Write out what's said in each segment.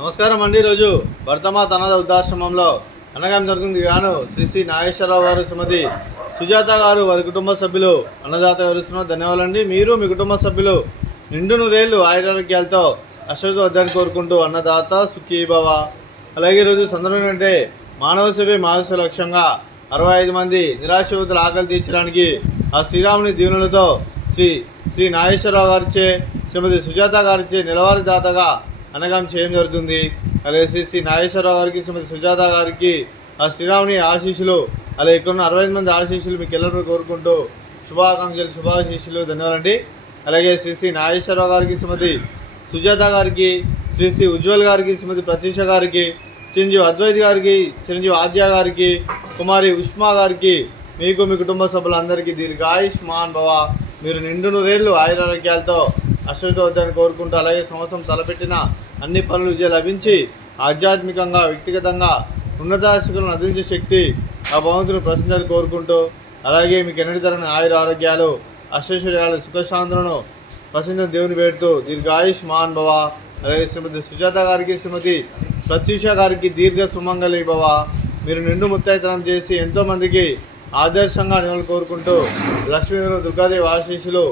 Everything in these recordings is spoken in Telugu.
నమస్కారం అండి. ఈరోజు భర్తమాత అనాథ వృద్ధాశ్రమంలో అన్నదానం జరుగుతుంది గాను శ్రీ శ్రీ నాగేశ్వరరావు గారు, శ్రీమతి సుజాత గారు, వారి కుటుంబ సభ్యులు అన్నదాత వివరిస్తున్నారు. ధన్యవాదాలండి. మీరు మీ కుటుంబ సభ్యులు నిండు నూరేళ్లు ఆయురారోగ్యాలతో అశ్వత వద్దని కోరుకుంటూ అన్నదాత సుఖీభవ. అలాగే ఈరోజు సందర్భం అంటే మానవ సేవే మానవ లక్ష్యంగా 65 మంది నిరాశ్రితుల ఆకలి తీర్చడానికి ఆ శ్రీరాముని దీవెనలతో శ్రీ నాగేశ్వరరావు గారిచే, శ్రీమతి సుజాత గారిచే నెలవారీ దాతగా అన్నదానం చేయడం జరుగుతుంది. అలాగే శ్రీ నాగేశ్వరరావు గారికి, శ్రీమతి సుజాత గారికి ఆ శ్రీరాముని ఆశీస్సులు, అలాగే ఇక్కడ ఉన్న 65 మంది ఆశీస్సులు మీకు ఎల్లరూ కోరుకుంటూ శుభాకాంక్షలు, శుభాశీస్సులు. ధన్యవాదాలండి. అలాగే శ్రీ నాగేశ్వరరావు గారికి, శ్రీమతి సుజాత గారికి, శ్రీ ఉజ్వల్ గారికి, శ్రీమతి ప్రత్యూష గారికి, చిరంజీవి అద్వైత్ గారికి, చిరంజీవి ఆద్య గారికి, కుమారి ఉష్మా గారికి, మీకు మీ కుటుంబ సభ్యులందరికీ దీర్ఘాయుష్మాన్ భవ. మీరు నిండు నూరేళ్లు ఆయురారోగ్యాలతో అశ్వత వద్దని కోరుకుంటూ, అలాగే సంవత్సరం తలపెట్టిన అన్ని పనులు విజయం లభించి ఆధ్యాత్మికంగా, వ్యక్తిగతంగా ఉన్నతాశకులను అందించే శక్తి ఆ భగవంతుని ప్రశంసలు కోరుకుంటూ, అలాగే మీకు ఎన్నటి తరని ఆయురారోగ్యాలు, అష్టైశ్వర్యాలు, సుఖశాంతులను ప్రసన్న దేవుని వేడుతూ దీర్ఘాయుష్మాన్ భవ. అలాగే శ్రీమతి సుజాత గారికి, శ్రీమతి ప్రత్యూష గారికి దీర్ఘ సుమంగళి భవ. మీరు నిండు ముత్తైతనం చేసి ఎంతోమందికి ఆదర్శంగా నిలవలు కోరుకుంటూ లక్ష్మీ దుర్గాదేవి ఆశీస్సులు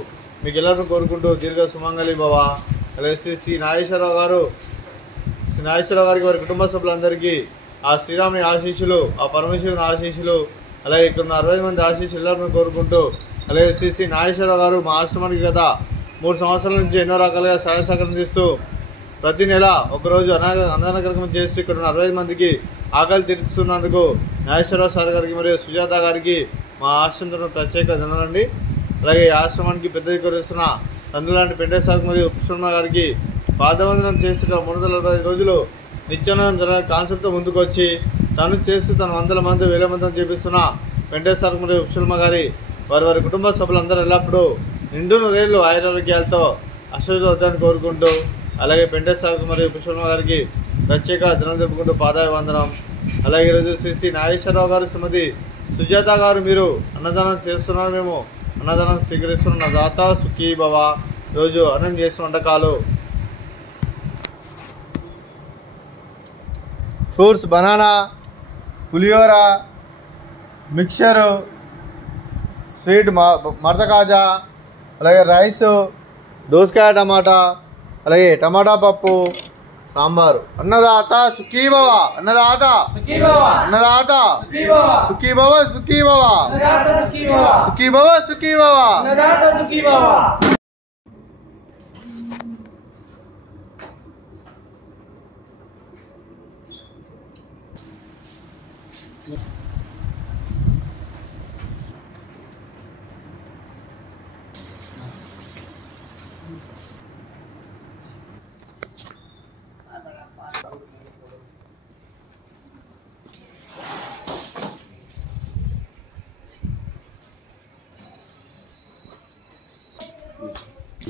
మీకు ಎಲ್ಲರೂ కోరుకుంటూ దీర్ఘ సుమంగళి భవ. అలాగే శ్రీ నాగేశ్వరరావు గారికి, వారి కుటుంబ సభ్యులందరికీ ఆ శ్రీరాముని ఆశీస్సులు, ఆ పరమేశ్వరుని ఆశీస్సులు, అలాగే ఇక్కడ ఉన్న 60 మంది ఆశీస్సులు ಎಲ್ಲರೂ కోరుకుంటూ, అలాగే శ్రీ నాగేశ్వరరావు గారు మా ఆశ్రమానికి గత 3 సంవత్సరాల నుంచి ఎన్నో రకాలుగా సహాయ సహకారం చేస్తూ ప్రతి నెల ఒకరోజు అన్నదాన కార్యక్రమం చేస్తూ ఇక్కడ ఉన్న 65 మందికి ఆకలి తీర్చుతున్నందుకు నాగేశ్వరరావు సార్ గారికి మరియు సుజాత గారికి మా ఆశ్రమంలో ప్రత్యేక ధన్యవాదాలండి. అలాగే ఈ ఆశ్రమానికి పెద్ద దిక్కురిస్తున్న తండ్రి లాంటి పెంటేశ్వర మరియు ఉపశర్మ గారికి పాదవందనం చేసి 345 రోజులు నిత్యానందం జరగని కాన్సెప్ట్తో ముందుకు వచ్చి తను చేస్తూ తన 100 మంది 1000 మందిని చేపిస్తున్న పెంటేశ్వర మరియు ఉపశర్మ గారి వారి కుటుంబ సభ్యులందరూ ఎల్లప్పుడూ నిండు నూరేళ్లు ఆయురారోగ్యాలతో అశ్వత వద్దని కోరుకుంటూ, అలాగే పెంటేశ్వర మరియు ఉపశర్మ గారికి ప్రత్యేక దినాలు జరుపుకుంటూ పాదాభివందనం. అలాగే ఈరోజు శ్రీ నాగేశ్వరరావు గారు, శ్రీమతి సుజాత గారు మీరు అన్నదానం చేస్తున్నారు, మేము అన్నదానం స్వీకరిస్తున్న దాత సుఖీభవ. రోజు అన్నం చేసిన వంటకాలు ఫ్రూట్స్, బనానా, పులిహోర, మిక్చరు, స్వీట్ మడత కాజా, అలాగే రైసు, దోసకాయ టమాటా, అలాగే టమాటా పప్పు, సాంబారు. అన్నదాత సుఖీభవ, అన్నదాత Annadata Sukhibhava, Sukhibhava Sukhibhava, Sukhibhava.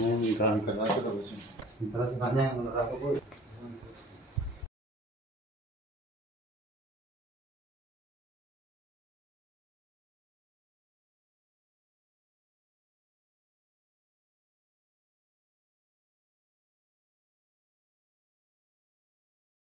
Ini kan kerja terus. Terus banyak yang ragu.